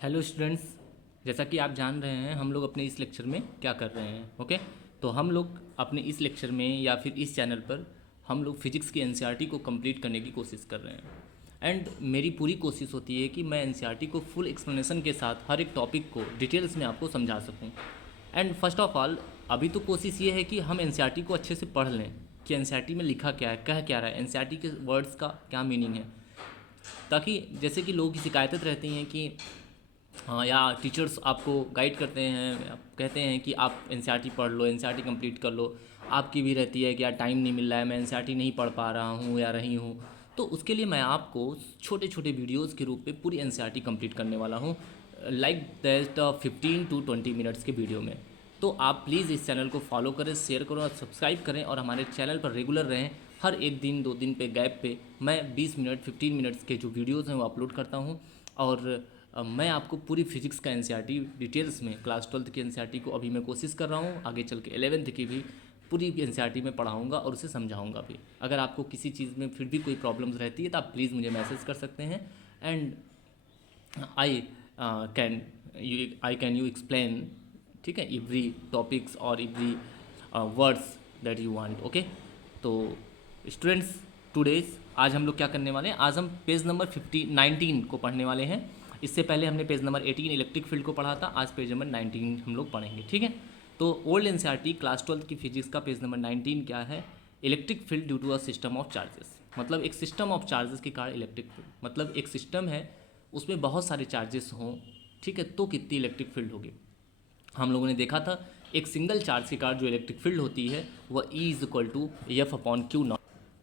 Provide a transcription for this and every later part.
Hello students, जैसा कि आप जान रहे हैं हम लोग अपने इस लेक्चर में क्या कर रहे हैं। ओके, तो हम लोग अपने इस लेक्चर में या फिर इस चैनल पर हम लोग फिजिक्स की एनसीईआरटी को कंप्लीट करने की कोशिश कर रहे हैं। एंड मेरी पूरी कोशिश होती है कि मैं एनसीईआरटी को फुल एक्सप्लेनेशन के साथ हर एक टॉपिक को डिटेल्स में आपको समझा सकूं। एंड फर्स्ट ऑफ ऑल, अभी तो कोशिश ये है कि हम एनसीईआरटी को अच्छे से पढ़ लें कि एनसीईआरटी में लिखा क्या है, कह क्या रहा है, एनसीईआरटी के वर्ड्स का क्या मीनिंग है, ताकि जैसे कि लोगों की शिकायतें रहती हैं कि हाँ, या टीचर्स आपको गाइड करते हैं, आप कहते हैं कि आप एनसीईआरटी पढ़ लो, एनसीईआरटी कंप्लीट कर लो। आपकी भी रहती है कि यार टाइम नहीं मिल रहा है, मैं एनसीईआरटी नहीं पढ़ पा रहा हूँ या रही हूँ। तो उसके लिए मैं आपको छोटे छोटे वीडियोस के रूप में पूरी एनसीईआरटी कंप्लीट करने वाला हूँ, लाइक दैट 15 to 20 मिनट्स के वीडियो में। तो आप प्लीज़ इस चैनल को फॉलो करें, शेयर करो और सब्सक्राइब करें, और हमारे चैनल पर रेगुलर रहें। हर एक दिन 2 दिन पे गैप पे मैं 20 मिनट 15 मिनट्स के जो वीडियोज़ हैं वो अपलोड करता हूँ। और मैं आपको पूरी फिजिक्स का एनसीईआरटी डिटेल्स में, क्लास 12th की एनसीईआरटी को अभी मैं कोशिश कर रहा हूँ, आगे चल के 11th की भी पूरी एनसीईआरटी में पढ़ाऊँगा और उसे समझाऊँगा भी। अगर आपको किसी चीज़ में फिर भी कोई प्रॉब्लम्स रहती है तो आप प्लीज़ मुझे मैसेज कर सकते हैं। And I can you explain, ठीक है, एवरी टॉपिक्स और every words that you want. Okay, तो स्टूडेंट्स, टुडेज आज हम लोग क्या करने वाले हैं, आज हम पेज नंबर 19 को पढ़ने वाले हैं। इससे पहले हमने पेज नंबर 18 इलेक्ट्रिक फील्ड को पढ़ा था, आज पेज नंबर 19 हम लोग पढ़ेंगे। ठीक है, तो ओल्ड एनसीईआरटी क्लास 12th की फिजिक्स का पेज नंबर 19 क्या है, electric field due to a system of charges. मतलब एक सिस्टम ऑफ चार्जेस के कारण इलेक्ट्रिक फील्ड, मतलब एक सिस्टम है उसमें बहुत सारे चार्जेस हों, ठीक है, तो कितनी इलेक्ट्रिक फील्ड होगी। हम लोगों ने देखा था एक सिंगल चार्ज के कारण जो इलेक्ट्रिक फील्ड होती है वह E is equal to F upon Q naught.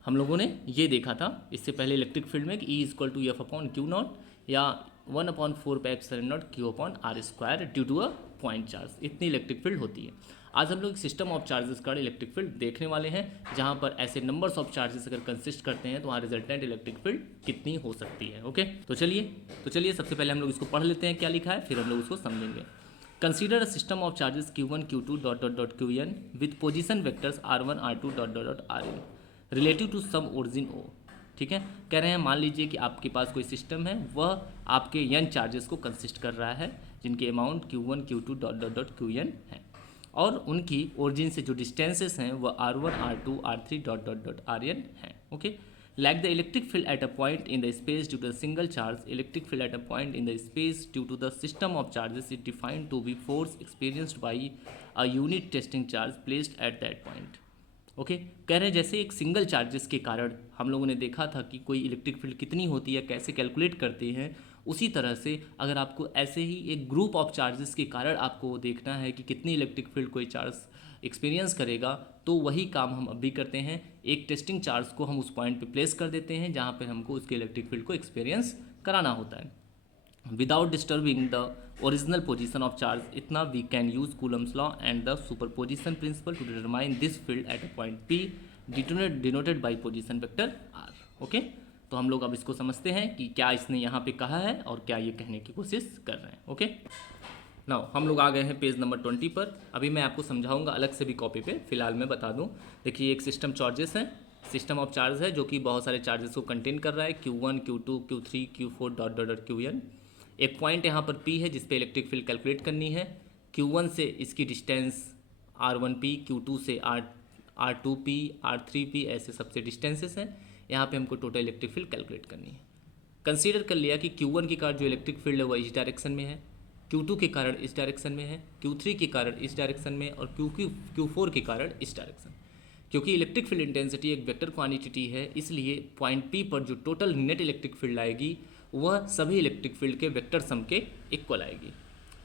हम लोगों ने ये देखा था इससे पहले इलेक्ट्रिक फील्ड में कि E is equal to F upon Q not या 1/4πε0 Q upon R square due to a point charge, इतनी इलेक्ट्रिक फील्ड होती है। आज हम लोग सिस्टम ऑफ चार्जेस का इलेक्ट्रिक फील्ड देखने वाले हैं, जहाँ पर ऐसे नंबर्स ऑफ चार्जेस अगर कंसिस्ट करते हैं तो वहाँ रिजल्टेंट इलेक्ट्रिक फील्ड कितनी हो सकती है। ओके, तो चलिए सबसे पहले हम लोग इसको पढ़ लेते हैं क्या लिखा है, फिर हम लोग उसको समझेंगे। Consider a system of charges q1 q2 dot dot dot qn with position vectors r1 r2 dot dot dot rn relative to some origin o। ठीक है, कह रहे हैं मान लीजिए कि आपके पास कोई सिस्टम है, वह आपके n चार्जेस को कंसिस्ट कर रहा है, जिनके amount q1 q2 dot dot dot qn है, और उनकी ओरिजिन से जो डिस्टेंसेस हैं वह r1 r2 r3 dot dot dot rn हैं। Okay, like the electric field at a point in the space due to a single charge, electric field at a point in the space due to the system of charges is defined to be force experienced by a unit testing charge placed at that point। Okay, कह रहे हैं जैसे एक single charges के कारण हम लोगों ने देखा था कि कोई इलेक्ट्रिक फील्ड कितनी होती है, कैसे कैलकुलेट करते हैं, उसी तरह से अगर आपको ऐसे ही एक ग्रुप ऑफ चार्जेस के कारण आपको देखना है कि कितनी इलेक्ट्रिक फील्ड कोई चार्ज एक्सपीरियंस करेगा, तो वही काम हम अभी करते हैं। एक टेस्टिंग चार्ज को हम उस पॉइंट पे प्लेस कर देते हैं जहाँ पे हमको उसके इलेक्ट्रिक फील्ड को एक्सपीरियंस कराना होता है without disturbing the original position of charge. इतना we can use Coulomb's law and the superposition principle to determine this field at a point P denoted by position vector R. Okay, तो हम लोग अब इसको समझते हैं कि क्या इसने यहाँ पे कहा है और क्या ये कहने की कोशिश कर रहे हैं। ओके, नाउ हम लोग आ गए हैं पेज नंबर 20 पर। अभी मैं आपको समझाऊंगा अलग से भी कॉपी पे, फिलहाल मैं बता दूं। देखिए एक सिस्टम चार्जेस है, सिस्टम ऑफ चार्ज है जो कि बहुत सारे चार्जेस को कंटेन कर रहा है, Q1 Q2 Q3 Q4 dot dot dot Qn। एक पॉइंट यहाँ पर P है जिस पे इलेक्ट्रिक फील्ड कैलकुलेट करनी है। Q1 से इसकी डिस्टेंस R1P, Q2 से R2P, R3P, ऐसे सबसे डिस्टेंसेस हैं। यहाँ पे हमको टोटल इलेक्ट्रिक फील्ड कैलकुलेट करनी है। कंसीडर कर लिया कि Q1 के कारण जो इलेक्ट्रिक फील्ड है वह इस डायरेक्शन में है, Q2 के कारण इस डायरेक्शन में है, Q3 के कारण इस डायरेक्शन में, और Q4 के कारण इस डायरेक्शन। क्योंकि इलेक्ट्रिक फील्ड इंटेंसिटी एक वेक्टर क्वांटिटी है, इसलिए पॉइंट P पर जो टोटल नेट इलेक्ट्रिक फील्ड आएगी वह सभी इलेक्ट्रिक फील्ड के वेक्टर सम के इक्वल आएगी।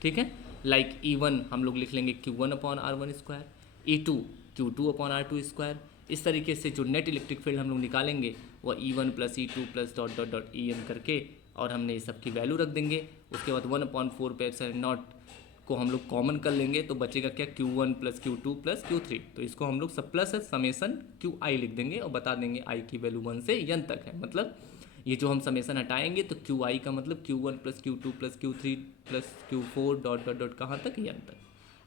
ठीक है, लाइक E1 हम लोग लिख लेंगे Q1 upon R1 square, E2 Q2 upon R2 square. इस तरीके से जो नेट इलेक्ट्रिक फील्ड हम लोग निकालेंगे वह E1 plus E2 plus dot dot dot En करके, और हमने इस सब की वैल्यू रख देंगे। उसके बाद 1/4πε0 को हम लोग कॉमन कर लेंगे तो बचेगा क्या, Q1 plus Q2 plus Q3। तो इसको हम लोग सब प्लस समेसन Qi लिख देंगे और बता देंगे i की वैल्यू 1 से n तक है। मतलब ये जो हम समेसन हटाएंगे तो Qi का मतलब Q1 plus Q2 plus Q3 plus Q4 dot dot dot कहाँ तक, n तक।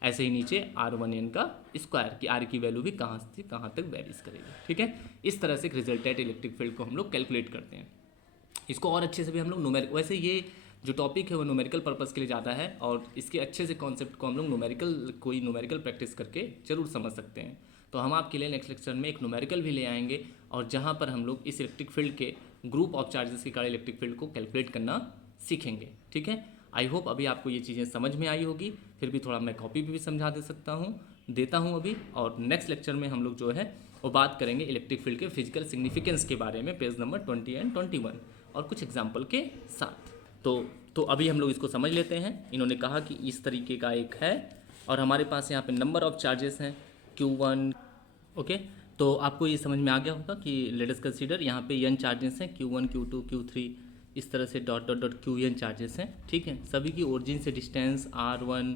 ऐसे ही नीचे R1n का स्क्वायर की R की वैल्यू भी कहाँ से कहाँ तक वेरीज करेगी। ठीक है, इस तरह से रिजल्टेंट इलेक्ट्रिक फील्ड को हम लोग कैलकुलेट करते हैं। इसको और अच्छे से भी हम लोग न्यूमेरिक, वैसे ये जो टॉपिक है वो न्यूमेरिकल पर्पज़ के लिए ज़्यादा है और इसके अच्छे से कॉन्सेप्ट को हम लोग कोई न्यूमेरिकल प्रैक्टिस करके ज़रूर समझ सकते हैं। तो हम आपके लिए नेक्स्ट लेक्चर में एक न्यूमेरिकल भी ले आएंगे और जहाँ पर हम लोग इस इलेक्ट्रिक फील्ड के ग्रुप ऑफ चार्जेस के कारण इलेक्ट्रिक फील्ड को कैलकुलेट करना सीखेंगे। ठीक है, आई होप अभी आपको ये चीज़ें समझ में आई होगी। फिर भी थोड़ा मैं कॉपी भी समझा देता हूँ अभी। और नेक्स्ट लेक्चर में हम लोग जो है वो बात करेंगे इलेक्ट्रिक फील्ड के फिजिकल सिग्निफिकेंस के बारे में, पेज नंबर 20 एंड 21 और कुछ एग्जाम्पल के साथ। तो अभी हम लोग इसको समझ लेते हैं। इन्होंने कहा कि इस तरीके का एक है और हमारे पास यहाँ पे नंबर ऑफ चार्जेस हैं Q1। ओके, तो आपको ये समझ में आ गया होगा कि लेट अस कंसीडर यहाँ पे n चार्जेस हैं Q1 Q2 Q3 इस तरह से dot dot dot Qn charges हैं। ठीक है, सभी की ओरिजिन से डिस्टेंस R1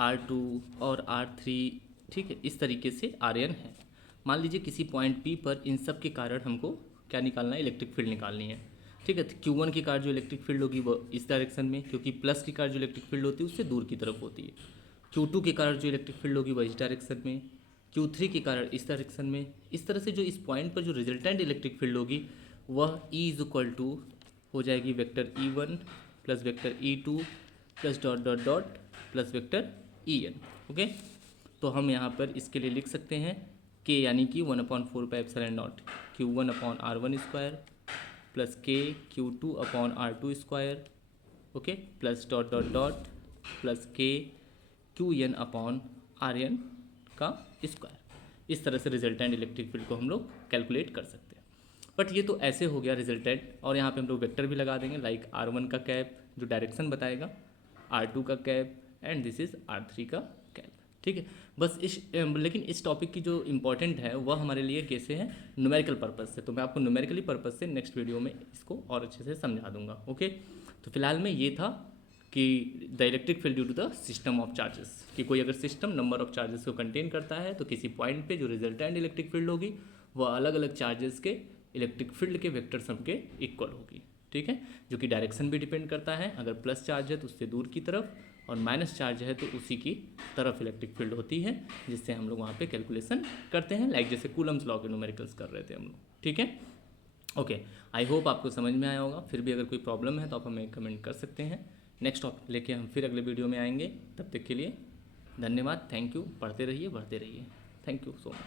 R2 और R3, ठीक है, इस तरीके से Rn है। मान लीजिए किसी पॉइंट P पर इन सब के कारण हमको क्या निकालना है, इलेक्ट्रिक फील्ड निकालनी है। ठीक है, तो Q1 की कार जो इलेक्ट्रिक फील्ड होगी वो इस डायरेक्शन में, क्योंकि प्लस की कार जो इलेक्ट्रिक फील्ड होती है उससे दूर की तरफ होती है। Q2 की कार जो इलेक्ट्रिक फील्ड होगी वह इस डायरेक्शन में, Q3 की कार इस डायरेक्शन में। इस तरह से जो इस पॉइंट पर जो रिजल्टेंट इलेक्ट्रिक फील्ड होगी वह E इज इक्वल टू हो जाएगी vector E1 plus vector E2 plus dot dot dot plus vector En। Okay, तो हम यहाँ पर इसके लिए लिख सकते हैं K यानी कि 1/4πε0 Q1/R1 square plus K Q2/R2 square, okay, plus dot dot dot plus K Qn/Rn का स्क्वायर। इस तरह से रिजल्टेंट इलेक्ट्रिक फील्ड को हम लोग कैलकुलेट कर सकते हैं। बट ये तो ऐसे हो गया रिजल्टेंट, और यहाँ पे हम लोग वेक्टर भी लगा देंगे, लाइक R1 का कैप जो डायरेक्शन बताएगा, R2 का cap and this is R3 का कैप। ठीक है, बस लेकिन इस टॉपिक की जो इम्पोर्टेंट है वह हमारे लिए कैसे है, न्यूमेरिकल पर्पज़ से। तो मैं आपको न्यूमेरिकली पर्पज़ से नेक्स्ट वीडियो में इसको और अच्छे से समझा दूंगा। ओके, तो फिलहाल में ये था कि the electric field due to the system of charges, कि कोई अगर सिस्टम नंबर ऑफ चार्जेस को कंटेन करता है तो किसी पॉइंट पे जो रिजल्टेंट इलेक्ट्रिक फील्ड होगी वह अलग अलग चार्जेस के इलेक्ट्रिक फील्ड के वेक्टर सम के इक्वल होगी। ठीक है, जो कि डायरेक्शन भी डिपेंड करता है, अगर प्लस चार्ज है तो उससे दूर की तरफ और माइनस चार्ज है तो उसी की तरफ इलेक्ट्रिक फील्ड होती है, जिससे हम लोग वहाँ पे कैलकुलेशन करते हैं, लाइक जैसे कूलम्स लॉ के न्यूमेरिकल्स कर रहे थे हम लोग। ठीक है, ओके, आई होप आपको समझ में आया होगा। फिर भी अगर कोई प्रॉब्लम है तो आप हमें कमेंट कर सकते हैं। नेक्स्ट टॉपिक लेके हम फिर अगले वीडियो में आएंगे। तब तक के लिए धन्यवाद, थैंक यू। पढ़ते रहिए, बढ़ते रहिए। Thank you so much.